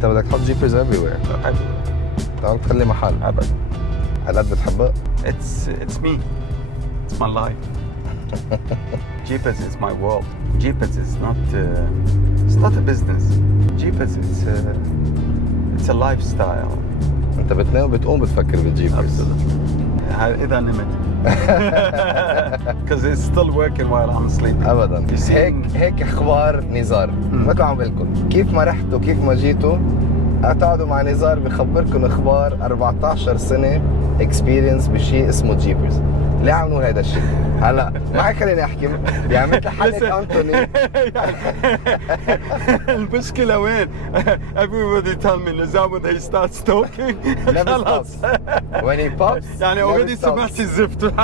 انت بدك تحط جيبرز everywhere. تعال تخلي محل. ابدا. هالقد بتحبها؟ It's me. It's my life. Jeepers is my world. Jeepers is it's not a business. Jeepers it's a lifestyle. انت بتنام وبتقوم بتفكر بالجيبرز. إذا نمت. Because it's still working while I'm sleeping. ابدا. هيك اخبار نزار. مثل عم بقولكم كيف ما رحتوا كيف ما جيتوا قعدوا مع نزار بخبركم اخبار 14 سنه اكسبيرينس بشيء اسمه جيبرز. ليه عم نقول هذا الشيء؟ هلا ما خليني احكي يعني مثل حلقه انتوني. المشكله وين؟ Everybody tell me Nizar when they start talking خلاص. When he pops يعني already سمعت الزفت.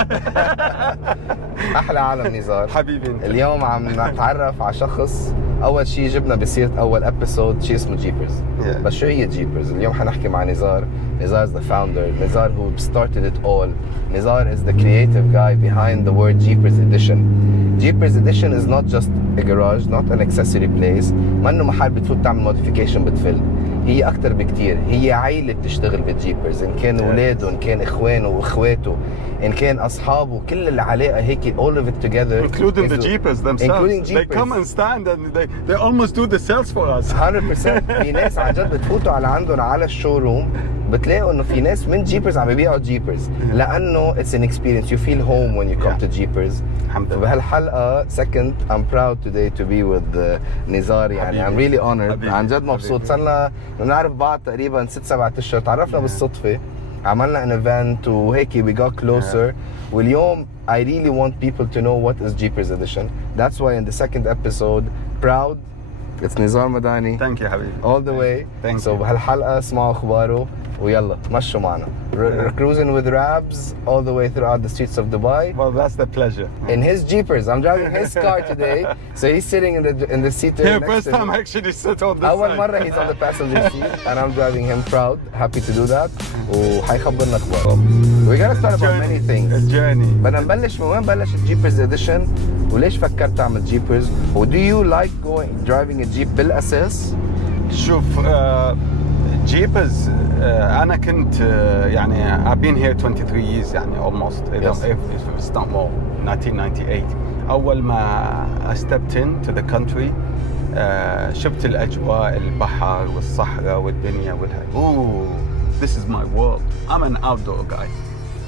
احلى عالم نزار حبيبي انت. اليوم عم نتعرف على شخص اول شيء جبنا بسيره اول ابيسود شيء اسمه جيبرز. بس شو هي جيبرز؟ اليوم حنحكي مع نزار. Nizar is the founder. Nizar who started it all. Nizar is the creative guy behind the word Jeepers Edition. Jeepers Edition is not just a garage, not an accessory place. ما انه محل بتفوت تعمل modification بتفل. هي أكتر بكتير. هي عائلة بتشتغل بالجيبرز. إن كان أولاده، إن كان إخوانه وإخواته، إن كان أصحابه، كل العلاقة هيك all of it together. Including the Jeepers themselves. Including Jeepers. They come and stand and they almost do the sales for us. 100%. في ناس عن جد بتفوتوا على عندهم على الشوروم بتلاقوا انه في ناس من جيبرز عم بيبيعوا جيبرز لانه it's an experience. You feel home when you come to Jeepers. الحمد لله. بهالحلقه second I'm proud today to be with Nizar. يعني I'm really honored. عن جد مبسوط. صرنا نعرف بعض تقريبا 6-7 اشهر. تعرفنا بالصدفه عملنا an event وهيك we got closer. واليوم I really want people to know what is Jeepers Edition. That's why in the second episode proud it's Nizar Madani. Thank you حبيبي. All the way. Thank so you. بهالحلقة اسمعوا أخباره ويلا مشوا معنا. Cruisin with Rabz all the way throughout the streets of Dubai. Well, that's the pleasure. In his Jeepers. I'm driving his car today. So he's sitting in the seat Yeah, next first to time me. I actually sit on this أول side. مرة he's on the passenger seat and I'm driving him proud. Happy to do that. وحيخبرنا أخباره. We're gonna start about many things. A journey. بدنا نبلش من وين بلش الجيبرز اديشن وليش فكرت تعمل جيبرز و do you like driving a jeep بالأساس؟ شوف جيبرز أنا كنت يعني I've been here 23 years يعني almost. Yes. If it's not more. 1998. أول ما I stepped into the country شفت الأجواء البحر والصحراء والدنيا والهاي. This is my world. I'm an outdoor guy.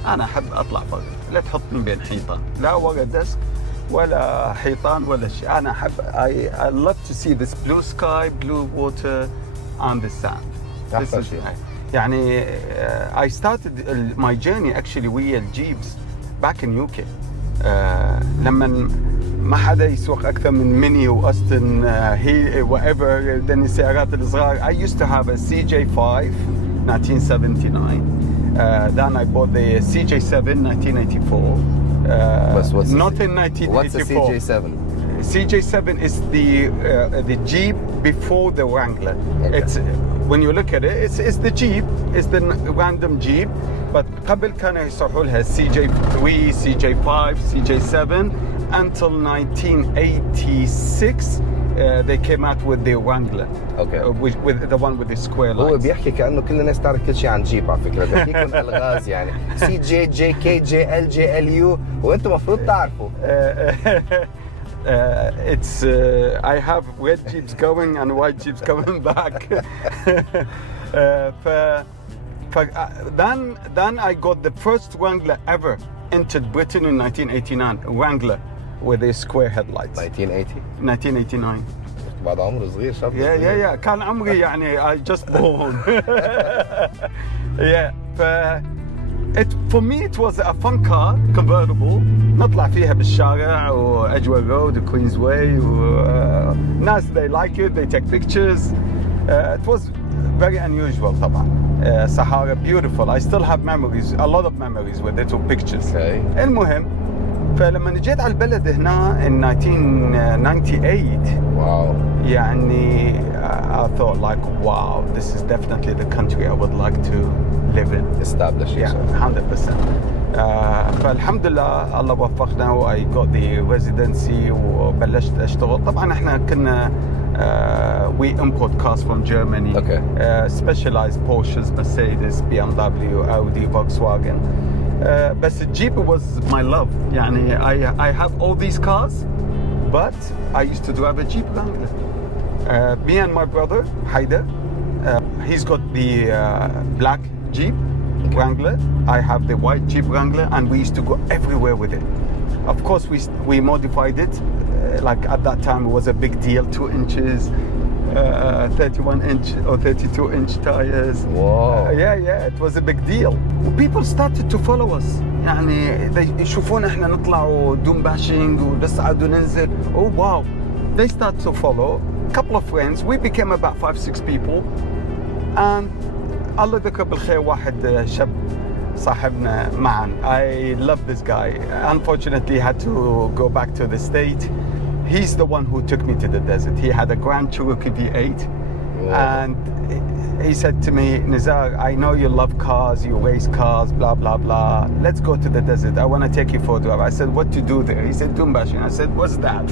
أنا أحب أطلع برا. لا تحطني بين حيطان. لا ورا ديسك ولا حيطان ولا شيء. أنا أحب I love to see this blue sky, blue water on the sand. This is يعني I started my journey actually ويا الجيبس back in UK. لما ما حدا يسوق أكثر من ميني وأستن هي whatever then السيارات الصغار. I used to have a CJ5 1979. Then I bought the CJ7 1984. Not in 1984. What's the CJ7? CJ7 is the Jeep before the Wrangler. Okay. It's when you look at it, it's the Jeep, it's the random Jeep. But قبل كانوا يصحوا لها CJ3, CJ5, CJ7 until 1986. They came out with the Wrangler. Okay. With the one with the square lights. هو بيحكي كأنه كل الناس تعرف كل شيء عن جيب على فكرة. بيحكيكم ألغاز يعني CJ, JK, JL, JLU وأنتم مفروض تعرفوا. It's I have red jeeps going and white jeeps coming back. Then I got the first Wrangler ever entered Britain in 1989. Wrangler with the square headlights. 1980. 1989. بعد عمره صغير شاب. Yeah. كان عمري يعني I just born. Yeah. For me it was a fun car, convertible. نطلع فيها بالشارع وأجوى رود وكوينز واي وناس they like it, they take pictures. It was very unusual طبعا. Sahara beautiful. I still have memories, a lot of memories with it or pictures. Okay. المهم فلما جيت على البلد هنا in 1998 wow. يعني I thought like wow, this is definitely the country I would like to live in. Establish yourself. 100%. فالحمد لله الله وفقنا و I got the residency وبلشت اشتغل. طبعا احنا كنا We import cars from Germany. Okay. Specialized Porsches, Mercedes, BMW, Audi, Volkswagen. But the Jeep was my love. يعني I have all these cars, but I used to drive a Jeep Wrangler. Me and my brother, Haider, he's got the black Jeep Wrangler. I have the white Jeep Wrangler, and we used to go everywhere with it. Of course, we modified it. Like at that time, it was a big deal. 2 inches, 31-inch or 32-inch tires. Wow. Yeah, it was a big deal. People started to follow us. يعني يشوفونا احنا نطلع ودون باشينج ونصعد وننزل. Oh wow. They start to follow. A couple of friends. We became about 5-6 people. And الله يذكره بالخير واحد شاب صاحبنا معا. I love this guy. Unfortunately, he had to go back to the state. He's the one who took me to the desert. He had a Grand Cherokee V8. Wow. And he said to me, Nizar, I know you love cars, you race cars, blah, blah, blah. Let's go to the desert. I want to take you for a drive. I said, what to do there? He said, dune bashing. I said, what's that?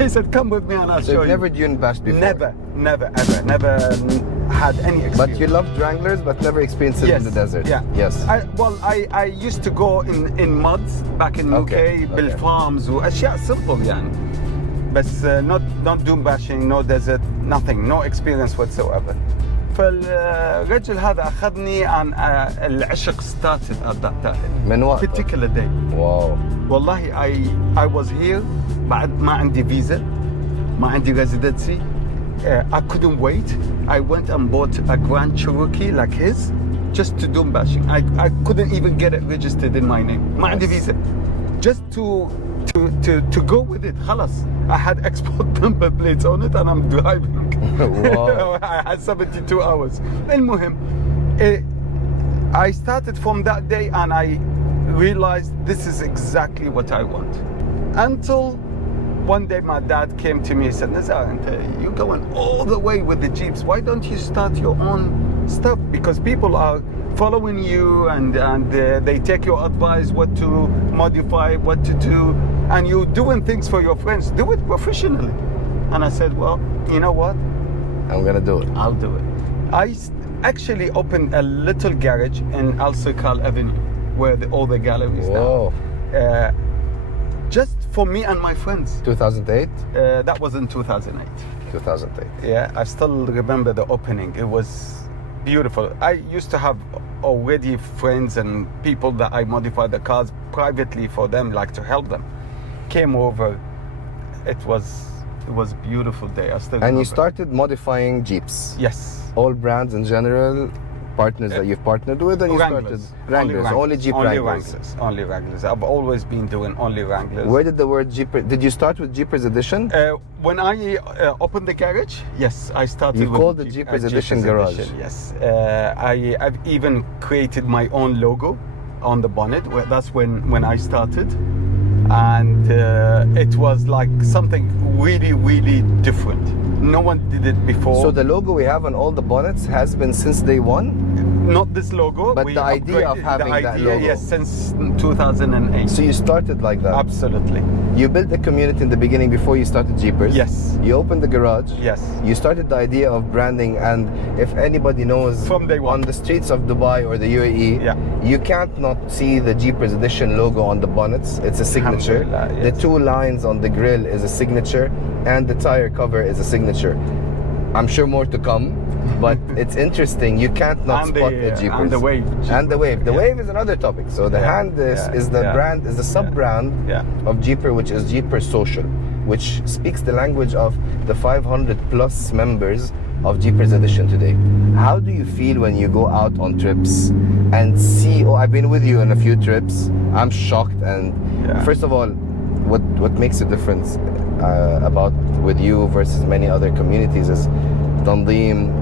He said, come with me and I'll So show you've you. never dune bashed before? Never, ever. Never had any experience. But you loved Wranglers, but never experienced it in the desert? Yeah. Yes. I used to go in muds back in UK, build farms وأشياء simple يعني. But not dune bashing, no desert, nothing, no experience whatsoever. فالرجل هذا أخذني عن العشق started at that time. من وقت؟ Particular day. Wow. والله I was here بعد ما عندي visa, ما عندي residency. I couldn't wait. I went and bought a Grand Cherokee like his, just to do bashing. I couldn't even get it registered in my name. ما عندي visa. Just to go with it. خلاص. I had export number plates on it and I'm driving. Wow. I had 72 hours. المهم, I started from that day and I realized this is exactly what I want. Until one day my dad came to me and said, Nizar, you're going all the way with the Jeeps. Why don't you start your own stuff? Because people are following you and they take your advice, what to modify, what to do. And you're doing things for your friends. Do it professionally. And I said, well, you know what? I'm going to do it. I'll do it. I actually opened a little garage in Al Sirkal Avenue where all the galleries Whoa. now. Just for me and my friends. 2008? That was in 2008. 2008. Yeah, I still remember the opening. It was beautiful. I used to have already friends and people that I modified the cars privately for them, like to help them. Came over. It was a beautiful day. I still remember. And you started modifying Jeeps? Yes. All brands in general, partners that you've partnered with, and you Wranglers. started Wranglers, only Jeep Wranglers. Only Wranglers. I've always been doing only Wranglers. Where did the word Jeepers, did you start with Jeepers Edition? When I opened the garage, yes, I started You with called the Jeepers Edition garage. Yes. I've even created my own logo on the bonnet. That's when I started. And it was like something really, really different. No one did it before. So the logo we have on all the bonnets has been since day one? Not this logo. But the idea of having that logo. Yes, since 2008. So you started like that? Absolutely. You built the community in the beginning before you started Jeepers? Yes. You opened the garage? Yes. You started the idea of branding, and if anybody knows, from day one, on the streets of Dubai or the UAE, you can't not see the Jeepers Edition logo on the bonnets. It's a signature. Yes. The 2 lines on the grill is a signature, and the tire cover is a signature. I'm sure more to come, but it's interesting. You can't not spot the Jeepers. And the wave. And the wave. The wave is another topic. So the hand is the brand, is the sub-brand of Jeeper, which is Jeeper Social, which speaks the language of the 500 plus members of Jeepers Edition today. How do you feel when you go out on trips and see, I've been with you on a few trips. I'm shocked. And first of all, what makes a difference about with you versus many other communities is Tandeem,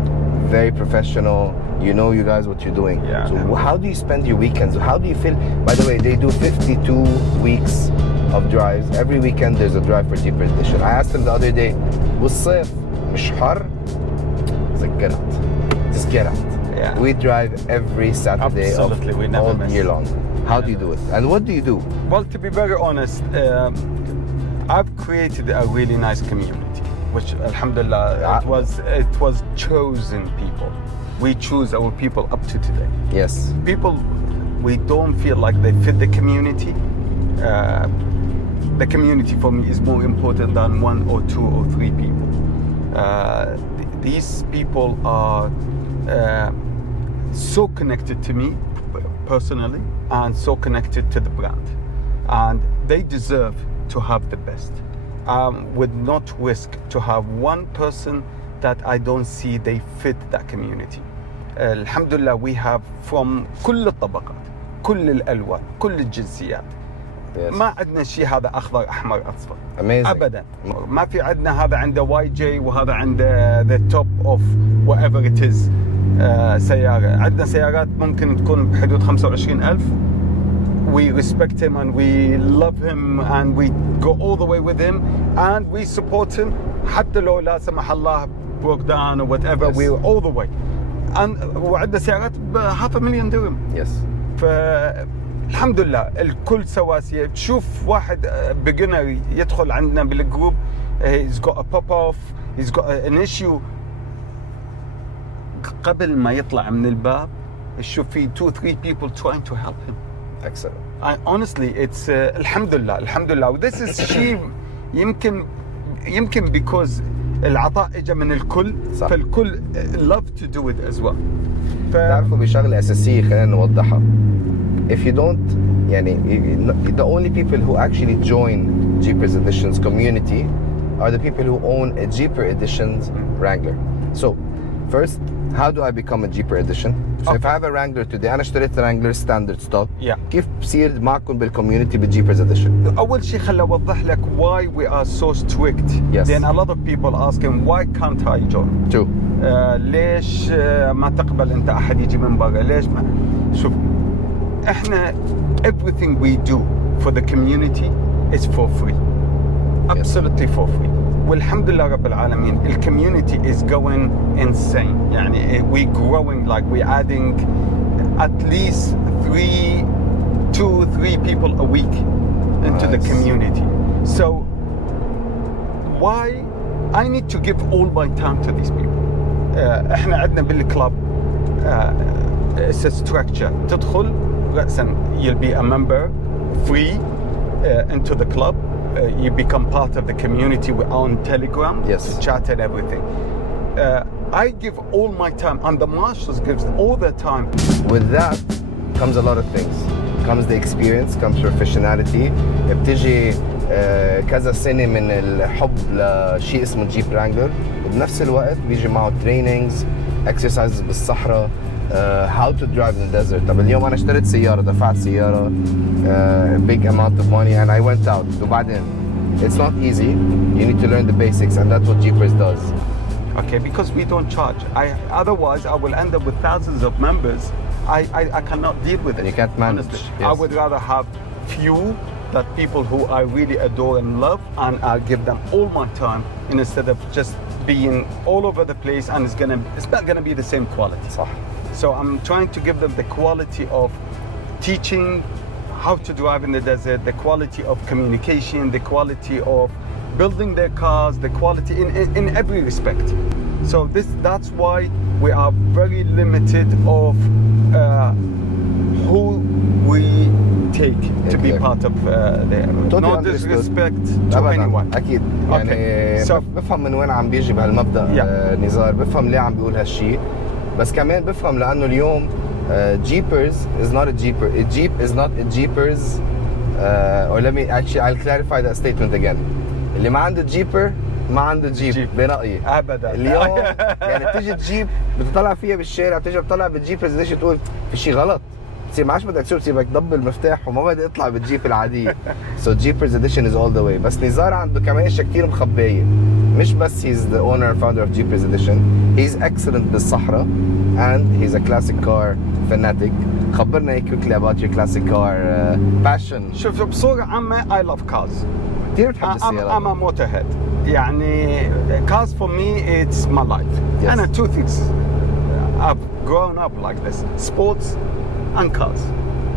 very professional. You know, you guys, what you're doing. Yeah. So how do you spend your weekends? How do you feel? By the way, they do 52 weeks of drives. Every weekend there's a drive for Jeepers Edition. I asked him the other day, والصيف مش حر؟ He's like, get out. Just get out. Yeah. We drive every Saturday we never all miss. year long. How do you do it? And what do you do? Well, to be very honest, I've created a really nice community. which alhamdulillah it was chosen people. We choose our people up to today. Yes. People, we don't feel like they fit the community. The community for me is more important than 1 or 2 or 3 people. These people are so connected to me personally and so connected to the brand, and they deserve to have the best. Would not risk to have one person that I don't see they fit that community. Alhamdulillah, we have from كل الطبقات, كل الألوان, كل الجنسيات. Yes. ما عندنا شيء هذا أخضر أحمر أصفر. Amazing. أبدا. ما في عندنا هذا عنده YJ وهذا عنده the top of whatever it is. سيارة. عندنا سيارات ممكن تكون بحدود 25,000. We respect him and we love him and we go all the way with him and we support him حتى لو لا سمح الله broke down or whatever. Yes. We're all the way. وعندنا سيارات ب500,000 درهم. Yes. فالحمد لله الكل سواسية. تشوف واحد beginner يدخل عندنا بالجروب, he's got a pop off, he's got an issue, قبل ما يطلع من الباب تشوف في 2-3 people trying to help him. Excellent. Honestly, it's الحمد لله. This is شيء يمكن because العطاء اجى من الكل, صح. فالكل love to do it as well. تعرفوا بشغلة أساسية خلينا نوضحها. If you don't, يعني the only people who actually join Jeepers Editions community are the people who own a Jeeper Editions Wrangler. So, first, how do I become a Jeeper Edition? So if I have a Wrangler today, أنا اشتريت Wrangler standard stock. Yeah. كيف بصير معكم بالcommunity بالJeepers Edition? أول شيء خلّي أوضح لك why we are so strict. Yes. Then a lot of people asking why can't I join? True. ليش ما تقبل أنت أحد يجي من برا؟ ليش ما؟ شوف, إحنا everything we do for the community is for free. Absolutely for free. والحمد لله رب العالمين, the community is going insane. يعني we're growing, like we're adding at least 2-3 people a week into the community. So why I need to give all my time to these people? احنا عندنا بالكلاب it's a structure. تدخل رأسا you'll be a member free into the club. You become part of the community. We're on Telegram, yes, to chat and everything. I give all my time, and the marshals gives all their time. With that comes a lot of things. Comes the experience, comes professionality. بتجي كذا سنة من الحب لشيء اسمه جيب رانجلر, وبنفس الوقت بيجي معه trainings, exercises بالصحراء, how to drive in the desert. طب اليوم أنا اشتريت سيارة, دفعت سيارة, big amount of money, and I went out. وبعدين it's not easy. You need to learn the basics, and that's what Jeepers does. Okay, because we don't charge. Otherwise I will end up with thousands of members. I cannot deal with it. You can't manage. Yes. I would rather have few, that people who I really adore and love, and I'll give them all my time instead of just being all over the place, and it's not gonna be the same quality. صح. So I'm trying to give them the quality of teaching how to drive in the desert, the quality of communication, the quality of building their cars, the quality in every respect. So that's why we are very limited of who we take to be part of there. No disrespect to anyone. أكيد. يعني So بفهم من وين عم بيجي بهالمبدأ نزار, بفهم ليه عم بيقول هالشيء, بس كمان بفهم لأنه اليوم Jeepers is not a Jeeper. A Jeep is not a Jeepers. Or let me I'll clarify that statement again. اللي ما عنده Jeeper ما عنده جيب برأيي ابدا. اليوم يعني بتيجي تجيب بتطلع فيها بالشارع, بتيجي بتطلع بالجيبرز, ليش تقول في شيء غلط؟ بتصير ما عادش بدك تشوف, بتصير بدك تضب المفتاح وما بدك تطلع بالجيب العادية. So Jeepers Edition is all the way. بس نزار عنده كمان اشياء كثير مخبية. مش بس he's the owner and founder of Jeepers Edition. He's excellent بالصحراء and he's a classic car fanatic. خبرنا هيك quickly about your classic car passion. شوف بصورة عامة I love cars. كثير بتحب السيارات. I'm a motorhead. يعني cars for me it's my life. Yes. أنا two things. I've grown up like this: sports and cars.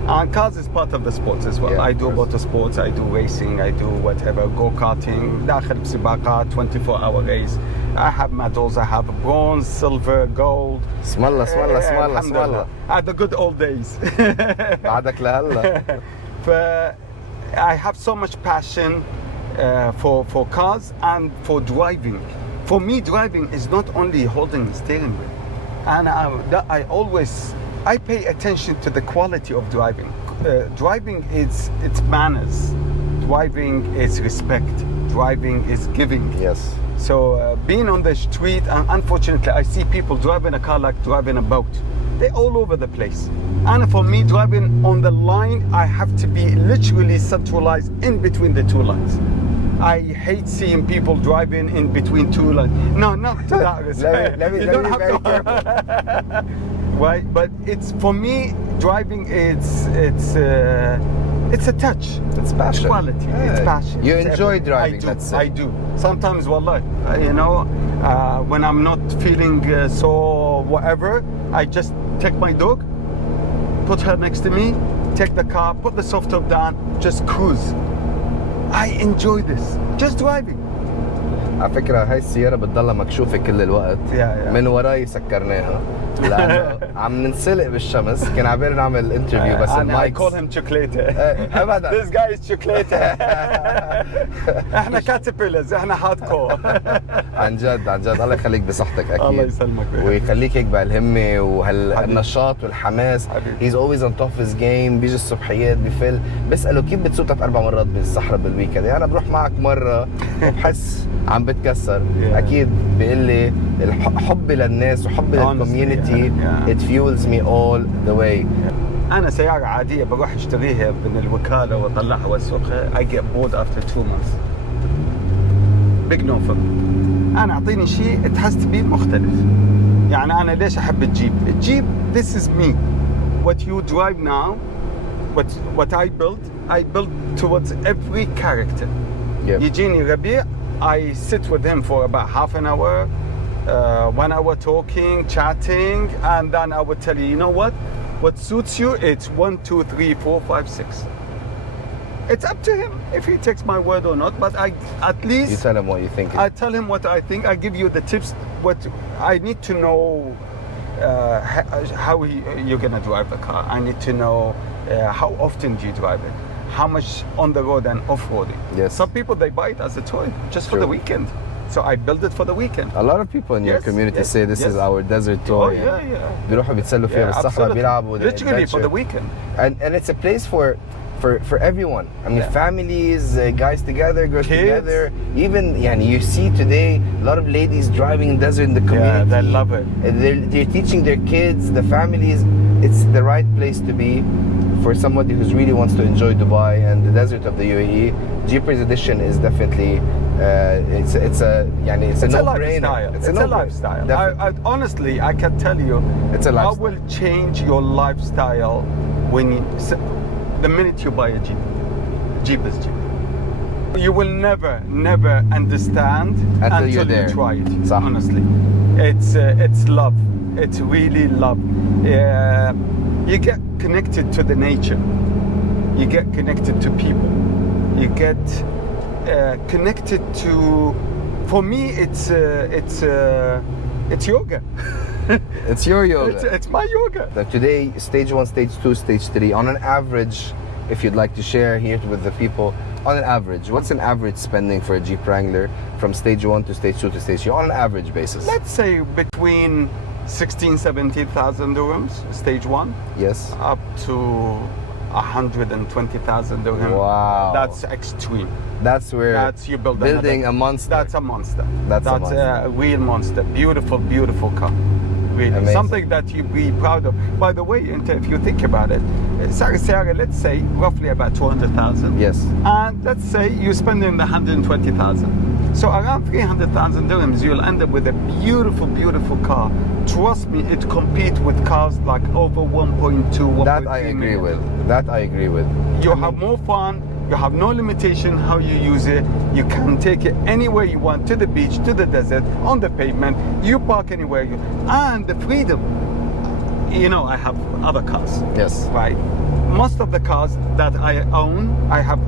And cars is part of the sports as well. Yeah, I do of course. motorsports, I do racing, I do whatever, go-karting, داخل بسباقات, 24-hour race. I have medals, I have bronze, silver, gold. اسم الله اسم الله اسم الله اسم الله. At the good old days. بعدك لهلا. I have so much passion for cars and for driving. For me, driving is not only holding the steering wheel. And I pay attention to the quality of driving. Driving it's manners. Driving is respect. Driving is giving. Yes. So being on the street, and unfortunately, I see people driving a car like driving a boat. They're all over the place. And for me, driving on the line, I have to be literally centralized in between the two lines. I hate seeing people driving in between two lines. No, not to that respect. let me be very careful. Right, but it's for me, driving. It's a touch. It's passion. It's quality. Yeah. It's passion. You It's enjoy everything. driving, I do. let's say. I do. Sometimes, wallah, when I'm not feeling so whatever, I just take my dog, put her next to me, take the car, put the soft top down, just cruise. I enjoy this. Just driving. على فكرة هاي السيارة بتضلها مكشوفة كل الوقت. Yeah. من وراي سكرناها لأنه عم ننسلق بالشمس. كان عبالي نعمل انترفيو بس And I المايكس. call him chocolate. أبدا. This guy is chocolate. احنا caterpillars, احنا hardcore. عن جد عن جد الله يخليك بصحتك أكيد. الله يسلمك. ويخليك هيك بهالهمة وهالنشاط والحماس. حبيبي. He's always on top of his game. بيجي الصبحيات بفل بسأله كيف بتسوق 3-4 مرات بالصحراء بالويكند. يعني أنا بروح معك مرة وبحس عم بتكسر. أكيد بيقول لي حبي للناس وحبي للكوميونتي. It fuels me all the way. أنا سيارة عادية بروح اشتريها من الوكالة واطلعها واسوقها. I get bored after 2 months. Big no for me. أنا أعطيني شيء it has to be مختلف. يعني أنا ليش أحب الجيب؟ الجيب this is me. What you drive now, what I build towards every character. Yep. يجيني ربيع, I sit with him for about half an hour, 1 hour talking, chatting, and then I would tell you, you know what suits you, it's 1, 2, 3, 4, 5, 6. It's up to him if he takes my word or not, but I at least... You tell him what you think. I tell him what I think, I give you the tips, what I need to know how you're gonna drive the car. I need to know how often do you drive it, how much on the road and off-roading. Yes. Some people, they buy it as a toy, just for True. the weekend. So I build it for the weekend. A lot of people in your Yes, community yes, say this yes. is our desert toy. Oh, yeah. بيروحوا بيتسلوا فيها بالصحراء absolutely. بيلعبوا Literally for the weekend. and it's a place for everyone. I mean, families, guys together, girls Kids. together. Even يعني you see today a lot of ladies driving in desert in the community. Yeah, they love it. They're teaching their kids, the families. It's the right place to be for somebody who really wants to enjoy Dubai and the desert of the UAE. Jeepers Edition is definitely it's a no-brainer. It's a lifestyle. Honestly, I can tell you, It's a lifestyle. I will change your lifestyle the minute you buy a Jeep. Jeep is Jeep. You will never understand Until until you're you there. try it. صح. Honestly, it's love. It's really love. You get connected to the nature. You get connected to people. You get connected to. For me, it's yoga. It's your yoga. It's my yoga. Today, stage 1, stage 2, stage 3. On an average, if you'd like to share here with the people, on an average, what's an average spending for a Jeep Wrangler from stage 1 to stage 2 to stage 3 on an average basis? Let's say between 16,000-17,000 dirhams, stage 1, Yes. up to 120,000 dirhams. Wow. That's extreme. That's where You build building another. a monster. That's a monster. That's a monster. a real monster. Beautiful car. Really. Amazing. Something that you'd be proud of. By the way, if you think about it, Sarah, let's say roughly about 200,000. Yes. And let's say you spend in the 120,000. So around 300,000 dirhams, you'll end up with a beautiful car. Trust me, it competes with cars like over 1.2, 1.3 That I agree million. with. You have more fun. You have no limitation how you use it. You can take it anywhere you want, to the beach, to the desert, on the pavement. You park anywhere and the freedom. you know, I have other cars, Yes. right? Most of the cars that I own, I have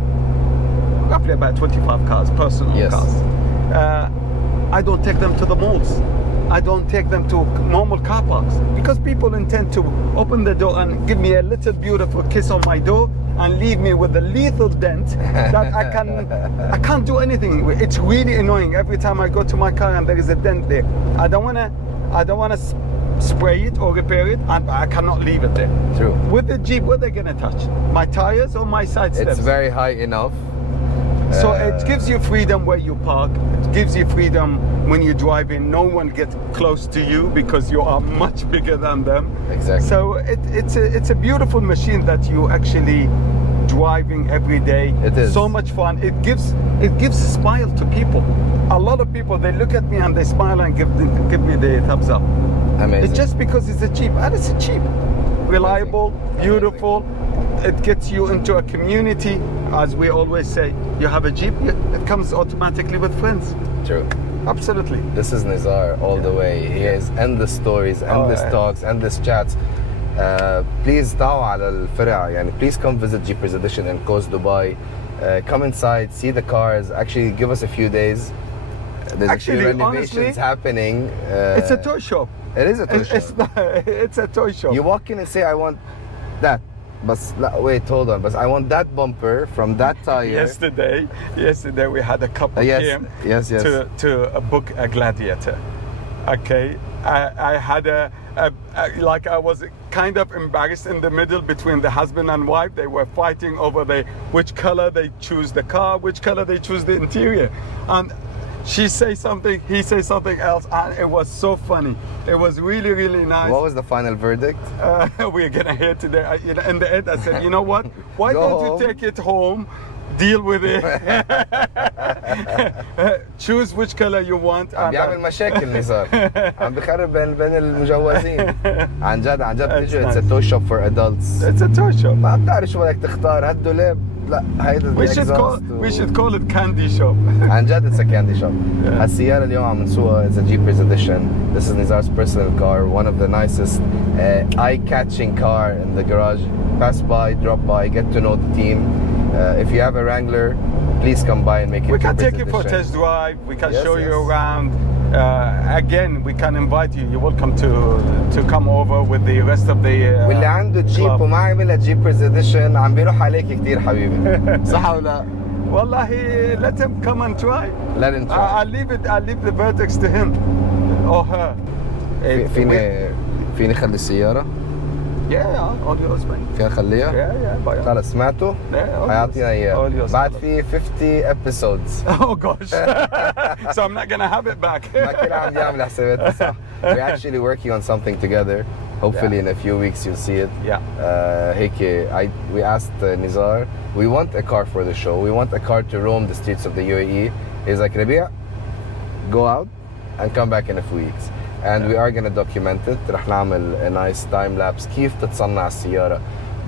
roughly about 25 cars, personal Yes. cars. I don't take them to the malls. I don't take them to normal car parks because people intend to open the door and give me a little beautiful kiss on my door and leave me with a lethal dent that I can't do anything. It's really annoying every time I go to my car and there is a dent there. I don't wanna spray it or repair it, and I cannot leave it there. True. With the Jeep, what are they gonna touch? My tires or my side steps? It's very high enough. So it gives you freedom where you park. It gives you freedom when you drive in. No one gets close to you because you are much bigger than them. Exactly. So it's a beautiful machine that you actually driving every day. It is. So much fun. It gives a smile to people. A lot of people, they look at me and they smile and give me the thumbs up. Amazing. It's just because it's a Jeep, and it's a Jeep. Reliable, beautiful. It gets you into a community. As we always say, you have a Jeep, it comes automatically with friends. True. Absolutely. This is Nizar all the way. He has endless stories, endless talks, endless chats. Please تعالوا على الفرع يعني please come visit Jeepers Edition in Coast Dubai. Come inside, see the cars. Actually, give us a few days. There's Actually, a few renovations honestly, happening. It's a toy shop. It is a toy shop. It's a toy shop. You walk in and say, I want that. But wait, hold on. But I want that bumper from that tire. Yesterday we had a couple yes, came yes. to book a Gladiator. Okay, I had like I was kind of embarrassed in the middle between the husband and wife. They were fighting over which color they choose the car, which color they choose the interior, and she say something, he say something else, and it was so funny. It was really, really nice. What was the final verdict? We're gonna hear today. In the end, I said, you know what? Why don't you take it home, deal with it, choose which color you want. عم بيعمل مشاكل نزار. عم بخرب بين المجوزين. عن جد بتجي it's a toy shop for adults. It's a toy shop. ما بتعرف شو بدك تختار هالدولاب. لا هيدا we should call it candy shop. عن جد it's a candy shop. هالسيارة اليوم عم نسوقها it's a Jeepers Edition. This is Nizar's personal car, one of the nicest eye-catching car in the garage. Pass by, drop by, get to know the team. If you have a Wrangler, please come by and make it. We can take you for a test drive. We can show you around. Again, we can invite you. You're welcome to come over with the rest of the. واللي عنده جيب وما عملها Jeepers Edition عم بيروح عليك كثير حبيبي. صح ولا؟ والله, let him come and try. Let him try. I'll leave the verdicts to him or her. فيني خلي السيارة؟ Yeah, all yours, man. فيها خليها؟ Yeah. خلص سمعتوا؟ حيعطينا اياه. بعد في 50 episodes. Oh gosh. So I'm not gonna have it back. ما كل عم يعمل حساباتي صح. We're actually working on something together. Hopefully in a few weeks you'll see it. Yeah. هيك we asked Nizar, we want a car for the show. We want a car to roam the streets of the UAE. He's like, Rabih, go out and come back in a few weeks. And we are going to document it. رح نعمل a nice time lapse كيف تتصنع السيارة.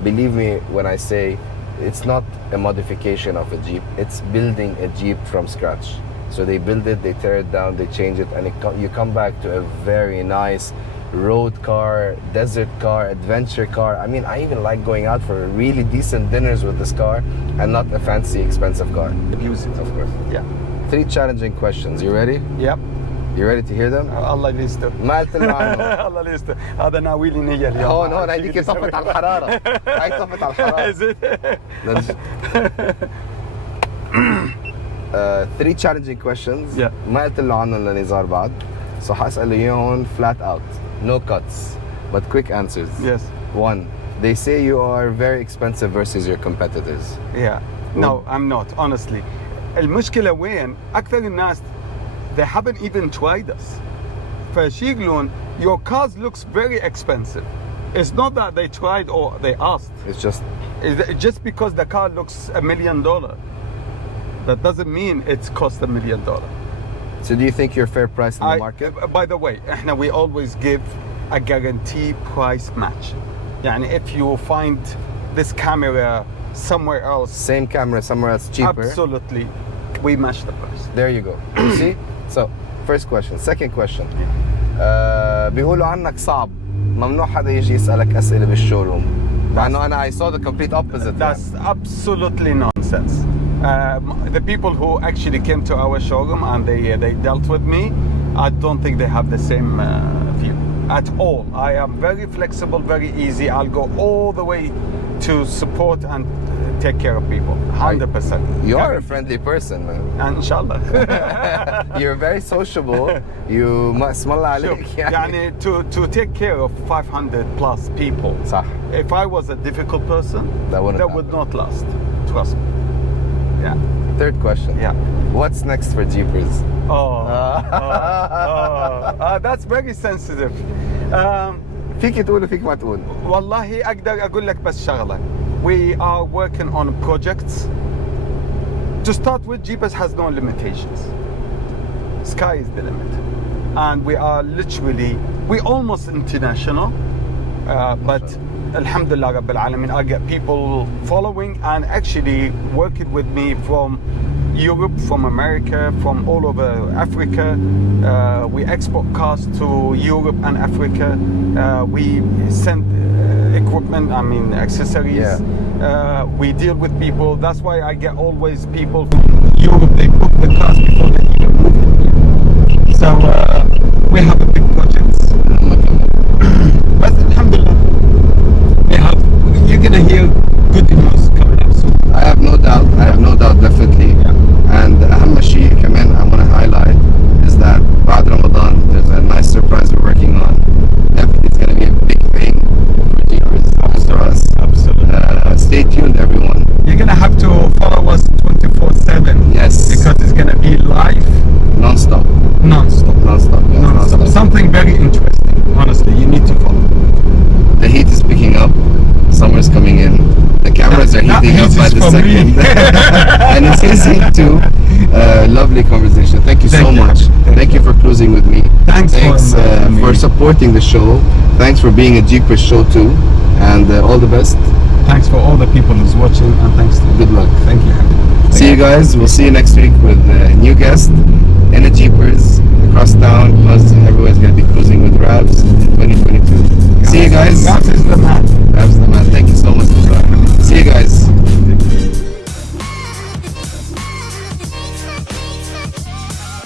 Believe me when I say it's not a modification of a Jeep. It's building a Jeep from scratch. So they build it, they tear it down, they change it, and you come back to a very nice road car, desert car, adventure car. I mean, I even like going out for really decent dinners with this car and not a fancy, expensive car. Abuse it, Of course. Yeah. 3 challenging questions. You ready? Yep. You ready to hear them? الله يستر. ما قلت له عنه. الله يستر. هذا ناويلي نية اليوم. هون هيديك طفت على الحرارة. هاي طفت على الحرارة. Is it? 3 challenging questions. Yeah. ما قلت له عنهم لنزار بعد. So حاسأله إياهم flat out. No cuts. But quick answers. Yes. 1. They say you are very expensive versus your competitors. Yeah. No, I'm not, honestly. المشكلة وين؟ أكثر الناس they haven't even tried us. فشي يقولون your cars looks very expensive. It's not that they tried or they asked. It's Just because the car looks $1 million, that doesn't mean it's cost $1 million. So do you think you're fair price in the market? By the way, we always give a guarantee price match. يعني if you find this camera somewhere else, Same camera somewhere else cheaper. absolutely, we match the price. There you go. You see? So, first question. Second question. بيقولوا عنك صعب. ممنوع حدا يجي يسألك أسئلة بالشوروم. مع إنه أنا I saw the complete opposite. That's absolutely nonsense. The people who actually came to our showroom and they dealt with me, I don't think they have the same view at all. I am very flexible, very easy. I'll go all the way to support and take care of people, 100%. You are a friendly person, man. And inshallah. You're very sociable. You اسم الله عليك يعني to take care of 500 plus people. صح. If I was a difficult person, That would not last. Trust me. Yeah. Third question. Yeah. What's next for Jeepers? That's very sensitive. فيك تقول وفيك ما تقول. والله أقدر أقول لك بس شغلة. We are working on projects. To start with, Jeepers has no limitations. Sky is the limit. And we are literally, we're almost international. But Alhamdulillah Rabbil Alameen, I get people following and actually working with me from Europe, from America, from all over Africa. We export cars to Europe and Africa. We send equipment, I mean accessories. Yeah. We deal with people. That's why I get always people from Europe. They book the cars before they even move. So we have a big project. But Alhamdulillah, you're gonna hear good news coming up soon. I have no doubt, definitely. Yeah. And أهم شيء كمان I want to highlight is that بعد Ramadan there's a nice surprise we're working on. It's gonna be a big thing for Jeepers, for us. Absolutely. Stay tuned, everyone. You're gonna have to follow us 24/7. Yes. Because it's gonna be live, Non-stop. non-stop. Something very interesting. Honestly, you need to follow. The heat is picking up. Summer's coming in. The cameras are heating up by the second. And it's easy to. Lovely conversation. Thank you so much. Thank you for cruising with me. Thanks for supporting the show. Thanks for being a Jeepers show too. And all the best. Thanks for all the people who's watching, and thanks to Good luck. Thank you. See you guys. We'll see you next week with a new guest in a Jeepers across town. Plus, everyone's going to be cruising with Rabz in 2022. See you guys. Rabz is the man.